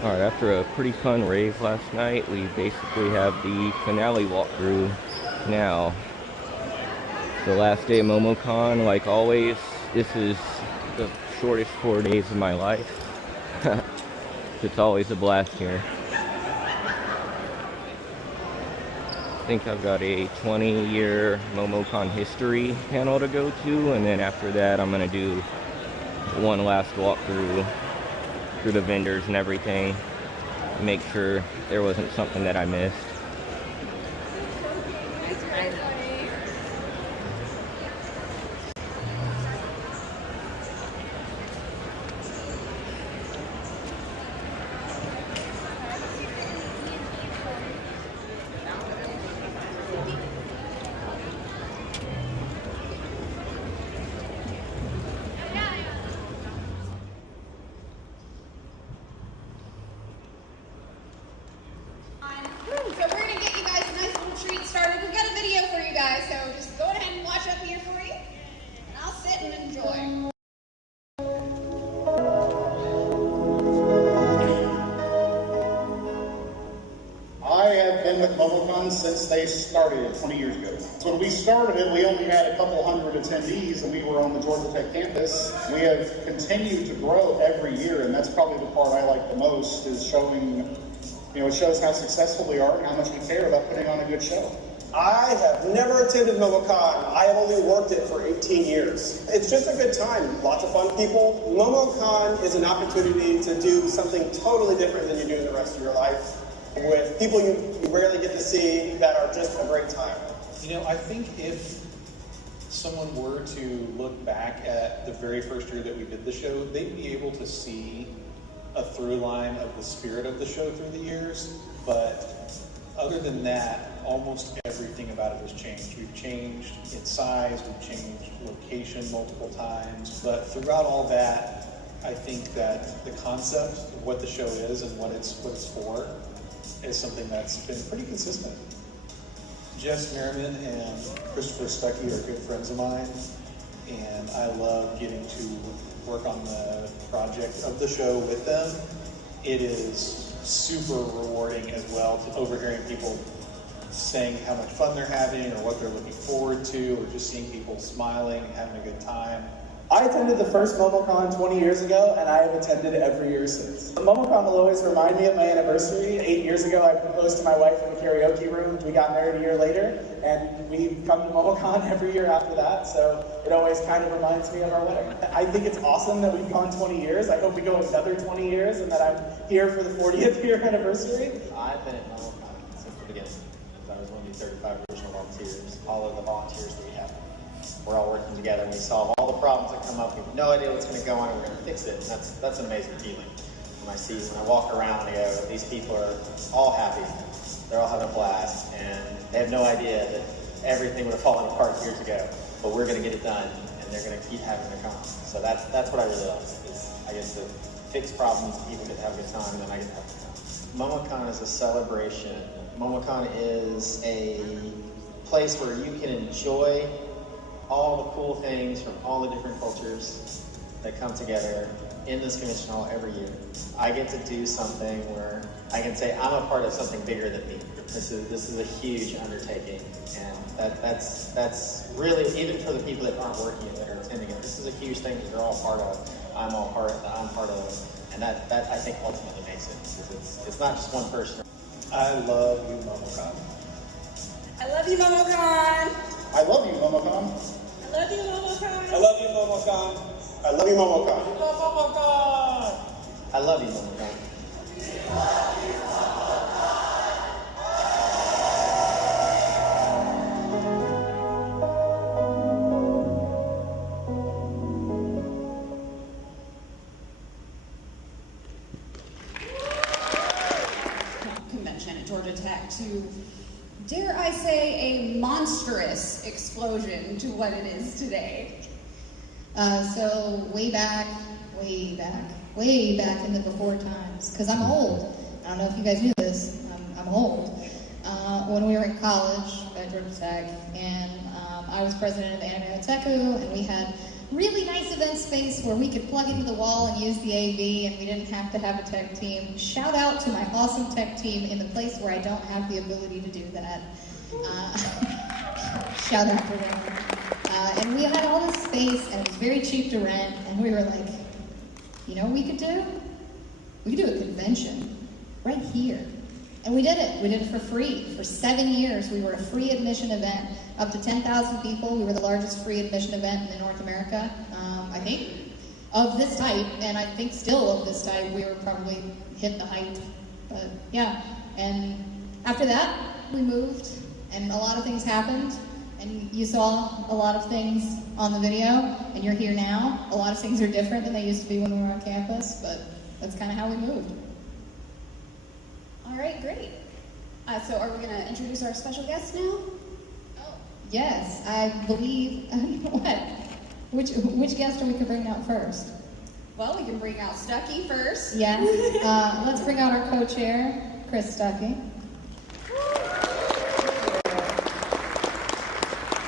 Alright, after a pretty fun rave last night, we basically have the finale walkthrough now. The last day of Momocon, like always, this is the shortest 4 days of my life. It's always a blast here. I think I've got a 20-year Momocon history panel to go to, and then after that I'm going to do one last walkthrough through the vendors and everything, make sure there wasn't something that I missed. So we're going to get you guys a nice little treat started. We've got a video for you guys, so just go ahead and watch up here for you. And I'll sit and enjoy. I have been with Momocon since they started 20 years ago. So when we started it, we only had a couple hundred attendees and we were on the Georgia Tech campus. We have continued to grow every year, and that's probably the part I like the most, is showing, it shows how successful we are and how much we care about putting on a good show. I have never attended Momocon. I have only worked it for 18 years. It's just a good time. Lots of fun people. Momocon is an opportunity to do something totally different than you do the rest of your life, with people you rarely get to see that are just a great time. I think if someone were to look back at the very first year that we did the show, they'd be able to see a through line of the spirit of the show through the years. But other than that, almost everything about it has changed. We've changed in size, we've changed location multiple times, but throughout all that, I think that the concept of what the show is and what it's for is something that's been pretty consistent. Jess Merriman and Christopher Stuckey are good friends of mine, and I love getting to work on the project of the show with them. It is super rewarding as well to overhearing people saying how much fun they're having or what they're looking forward to, or just seeing people smiling and having a good time. I attended the first Momocon 20 years ago, and I have attended every year since. Momocon will always remind me of my anniversary. 8 years ago, I proposed to my wife in the karaoke room. We got married a year later, and we've come to Momocon every year after that, so it always kind of reminds me of our wedding. I think it's awesome that we've gone 20 years. I hope we go another 20 years, and that I'm here for the 40th year anniversary. I've been at Momocon since the beginning. I was one of the 35 original volunteers. All of the volunteers that we have, we're all working together, and we solve all the problems that come up. We have no idea what's going to go on, and we're going to fix it. And that's an amazing feeling. When I walk around and I go, these people are all happy. They're all having a blast, and they have no idea that everything would have fallen apart years ago. But we're going to get it done, and they're going to keep having their fun. So that's what I really love. Is I get to fix problems, people get to have a good time, and then I get to have a good time. Momocon is a celebration. Momocon is a place where you can enjoy all the cool things from all the different cultures that come together in this convention hall every year. I get to do something where I can say I'm a part of something bigger than me. This is a huge undertaking, and that's really, even for the people that aren't working that are attending it, this is a huge thing that they're all part of. I'm part of, and that I think ultimately makes it. It's not just one person. I love you, Momocon. I love you, Momocon. I love you, Momocon. I love you, Momocon. I love you, Momocon. I love you, Momocon. I love you, Momocon. Convention at Georgia Tech to, dare I say, a monstrous explosion to what it is today. So way back in the before times, because I'm old. I don't know if you guys knew this. I'm old. When we were in college at Georgia Tech, and I was president of Anime Otaku, and we had really nice event space where we could plug into the wall and use the AV and we didn't have to have a tech team. Shout out to my awesome tech team in the place where I don't have the ability to do that. Shout out to them. And we had all this space and it was very cheap to rent, and we were like, you know what we could do? We could do a convention right here. And we did it. We did it for free. For 7 years, we were a free admission event. Up to 10,000 people. We were the largest free admission event in North America, I think, of this type. And I think still of this type, we were probably hit the height. But yeah, and after that, we moved, and a lot of things happened. And you saw a lot of things on the video, and you're here now. A lot of things are different than they used to be when we were on campus, but that's kind of how we moved. All right, great. So are we going to introduce our special guest now? Yes, I believe, what? Which guest are we bring out first? Well, we can bring out Stuckey first. Yes, let's bring out our co-chair, Chris Stuckey.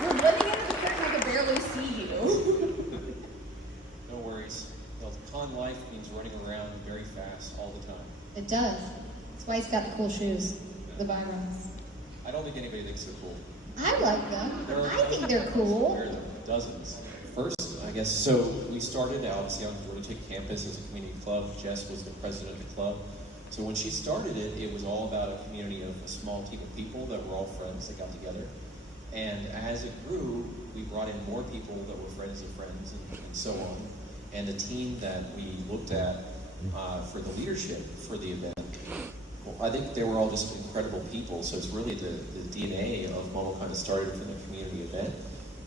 We're running into the curtain, I can barely see you. No worries. Well, con life means running around very fast all the time. It does. That's why he's got the cool shoes, the Byrons. I don't think anybody thinks they're cool. I like them. I think they're cool. There are dozens. First, I guess, so we started out at Seattle Georgia Tech campus as a community club. Jess was the president of the club. So when she started it, it was all about a community of a small team of people that were all friends that got together. And as it grew, we brought in more people that were friends of friends and so on. And the team that we looked at for the leadership for the event, well, I think they were all just incredible people. So it's really the DNA of Momocon that started from the community event.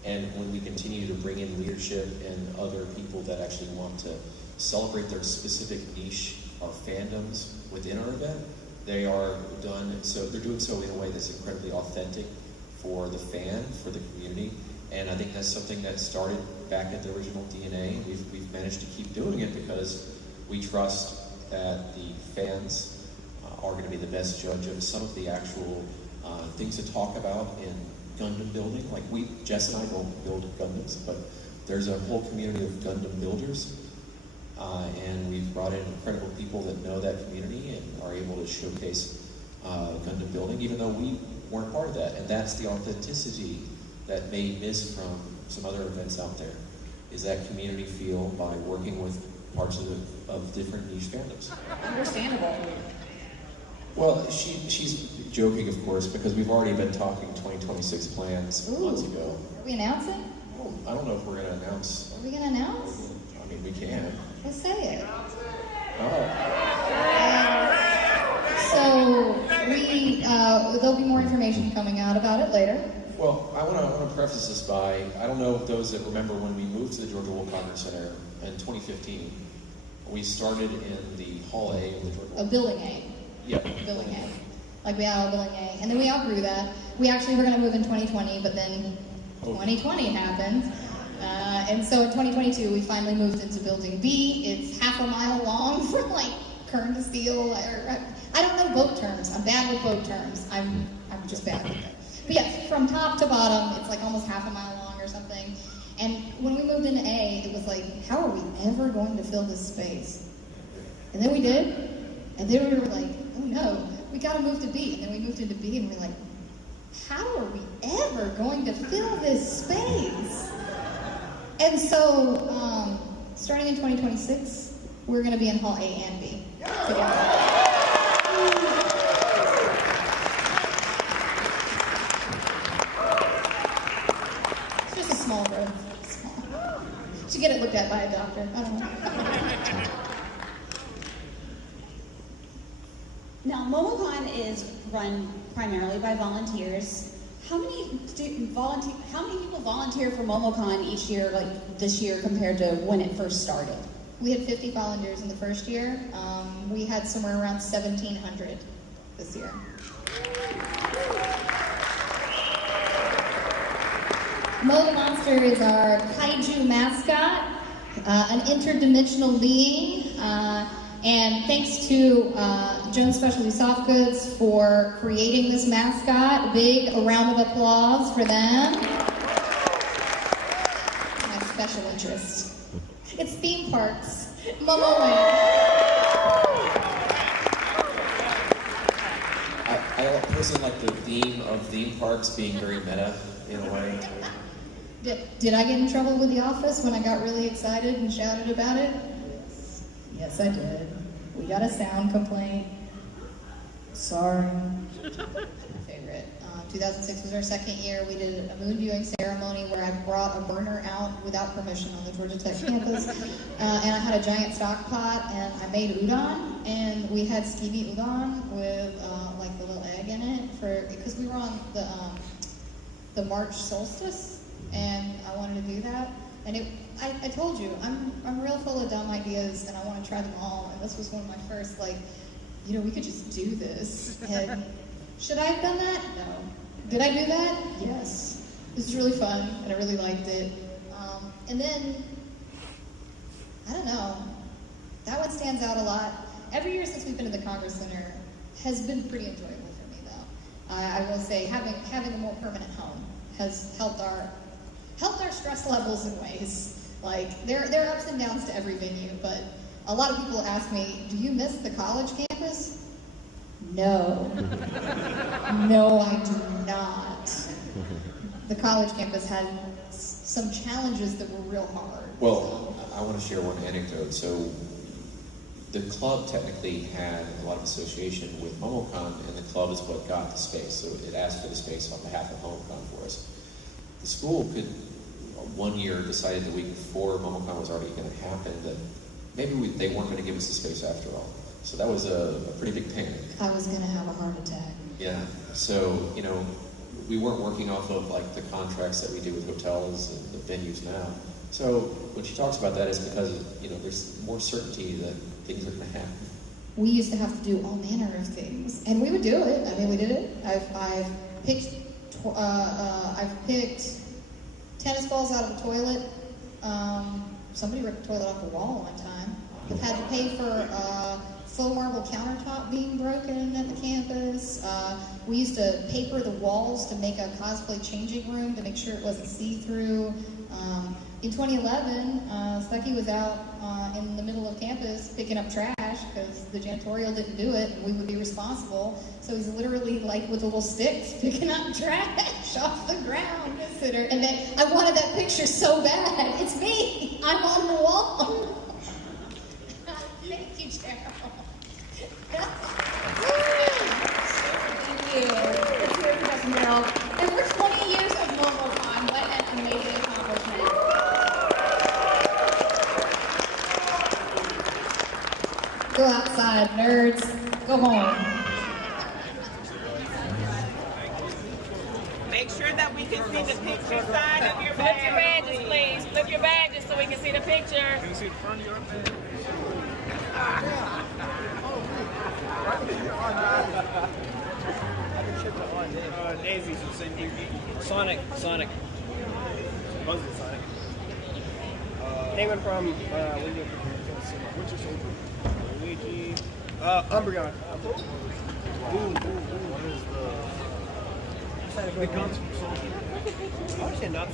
And when we continue to bring in leadership and other people that actually want to celebrate their specific niche or fandoms within our event, they are done so. They're doing so in a way that's incredibly authentic for the fan, for the community. And I think that's something that started back at the original DNA. We've managed to keep doing it because we trust that the fans are going to be the best judge of some of the actual things to talk about in Gundam building. Like Jess and I don't build Gundams, but there's a whole community of Gundam builders, and we've brought in incredible people that know that community and are able to showcase Gundam building, even though we weren't part of that. And that's the authenticity that may miss from some other events out there, is that community feel by working with parts of different niche fandoms. Understandable. Well, she's joking, of course, because we've already been talking 2026 plans months ago. Are we announcing? Oh, I don't know if we're going to announce. Are we going to announce? I mean, we can. Let's say it. Oh. So there'll be more information coming out about it later. Well, I want to preface this by, I don't know if those that remember when we moved to the Georgia World Congress Center in 2015, we started in the Hall A of the Georgia World. Building A. Yep. Building A. Like we are Building A. And then we outgrew that. We actually were going to move in 2020, but then 2020 happened. And so in 2022, we finally moved into Building B. It's half a mile long from like Kern to Steel. I don't know boat terms. I'm bad with boat terms. I'm just bad with it. But yes, from top to bottom, it's like almost half a mile long or something. And when we moved into A, it was like, how are we ever going to fill this space? And then we did. And then we were like, oh no, we got to move to B. And then we moved into B and we're like, how are we ever going to fill this space? And so, starting in 2026, we're going to be in Hall A and B together. It's just a small growth. Small. Should get it looked at by a doctor. I don't know. Now, Momocon is run primarily by volunteers. How many people volunteer for Momocon each year, like this year, compared to when it first started? We had 50 volunteers in the first year. We had somewhere around 1,700 this year. Mo the Monster is our kaiju mascot, an interdimensional being. And thanks to Jones Specialty Soft Goods for creating this mascot. A round of applause for them. My special interest. It's theme parks. Momo I personally like the theme of theme parks being very meta in a way. Did I get in trouble with the office when I got really excited and shouted about it? Yes, I did. We got a sound complaint. Sorry. Favorite. 2006 was our second year. We did a moon viewing ceremony where I brought a burner out without permission on the Georgia Tech campus. And I had a giant stock pot, and I made udon. And we had skimi udon with like the little egg in it because we were on the March solstice, and I wanted to do that. And I told you, I'm real full of dumb ideas, and I want to try them all. And this was one of my first, like, we could just do this. And should I have done that? No. Did I do that? Yes. This was really fun, and I really liked it. And then, I don't know, that one stands out a lot. Every year since we've been to the Congress Center has been pretty enjoyable for me, though. I will say having a more permanent home has helped our stress levels in ways. Like, there are ups and downs to every venue, but a lot of people ask me, do you miss the college campus? No. No, I do not. The college campus had some challenges that were real hard. Well, I want to share one anecdote. So the club technically had a lot of association with Momocon, and the club is what got the space. So it asked for the space on behalf of Momocon for us. The school could, one year, decided the week before Momocon was already going to happen that maybe they weren't going to give us the space after all. So that was a pretty big panic. I was going to have a heart attack. Yeah. So, we weren't working off of like the contracts that we do with hotels and the venues now. So when she talks about that, it's because, there's more certainty that things are going to happen. We used to have to do all manner of things, and we would do it. I mean, we did it. I've picked tennis balls out of the toilet. Somebody ripped the toilet off the wall one time. I've had to pay for faux marble countertop being broken at the campus. We used to paper the walls to make a cosplay changing room to make sure it wasn't see-through. In 2011, Stucky was out in the middle of campus picking up trash because the janitorial didn't do it, and we would be responsible. So he's literally like with little sticks picking up trash off the ground. And I wanted that picture so bad. It's me. I'm on the wall. Thank you, Cheryl. Thank you. Let's hear it for Meryl. And for 20 years of Momocon, what an amazing accomplishment. Go outside, nerds. Go home. Make sure that we can see the picture side of your badge. Flip your badges, please. Flip your badges so we can see the picture. Can you see the front of your badge? Daisy's the same thing. Sonic. Buzzing Sonic. They went from Winter Soldier. Luigi. Umbreon. The guns from Soldier. I understand not.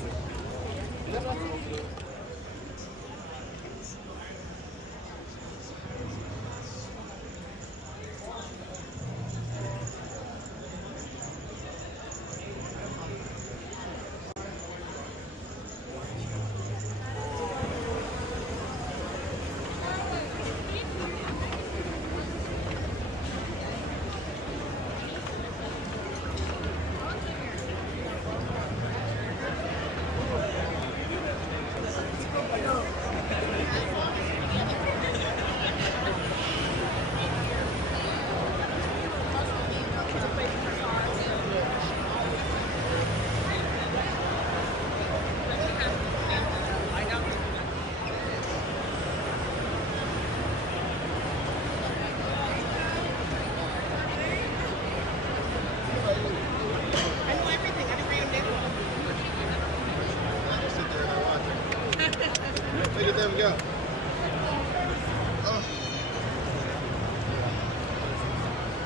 There we go.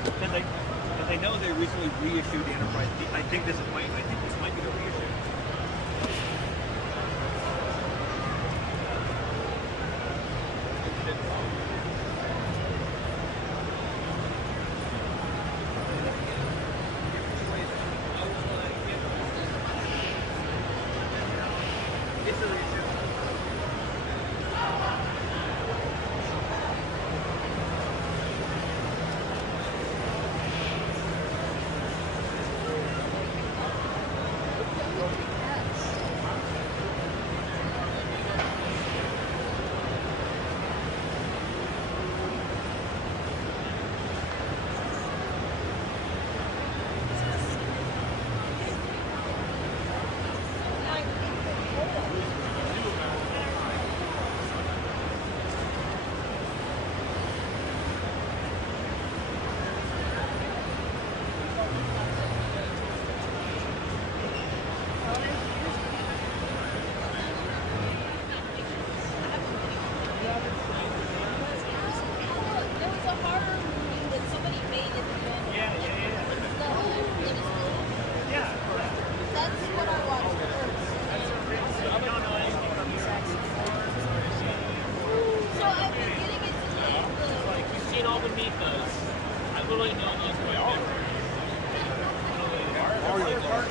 Because I know they recently reissued the Enterprise. I think this might be the reissue. because I literally know those way Mario Kart.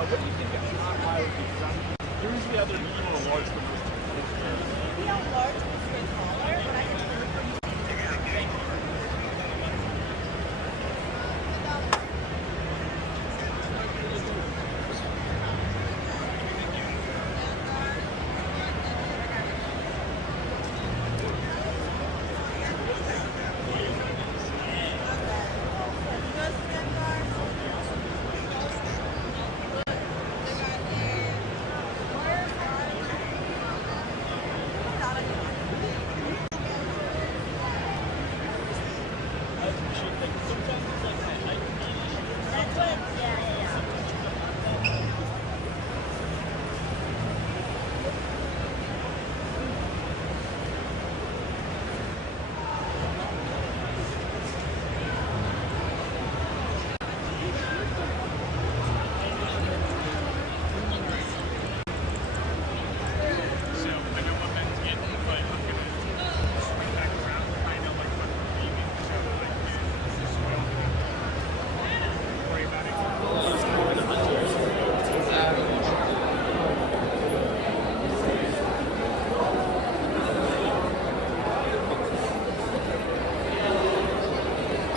What do you think of how high would be? There usually other large numbers. Yeah, large ones are taller, but I can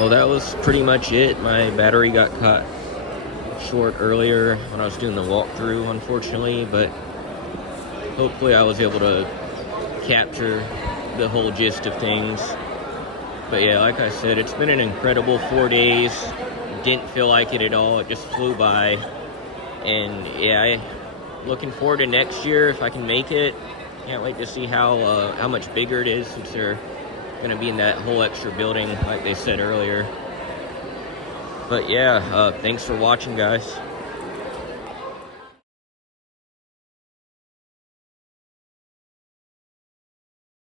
Well, that was pretty much it. My battery got cut short earlier when I was doing the walkthrough, unfortunately, but hopefully I was able to capture the whole gist of things. But yeah, like I said, it's been an incredible 4 days. Didn't feel like it at all. It just flew by. And yeah, looking forward to next year if I can make it. Can't wait to see how much bigger it is, since they're going to be in that whole extra building like they said earlier. But yeah, thanks for watching, guys.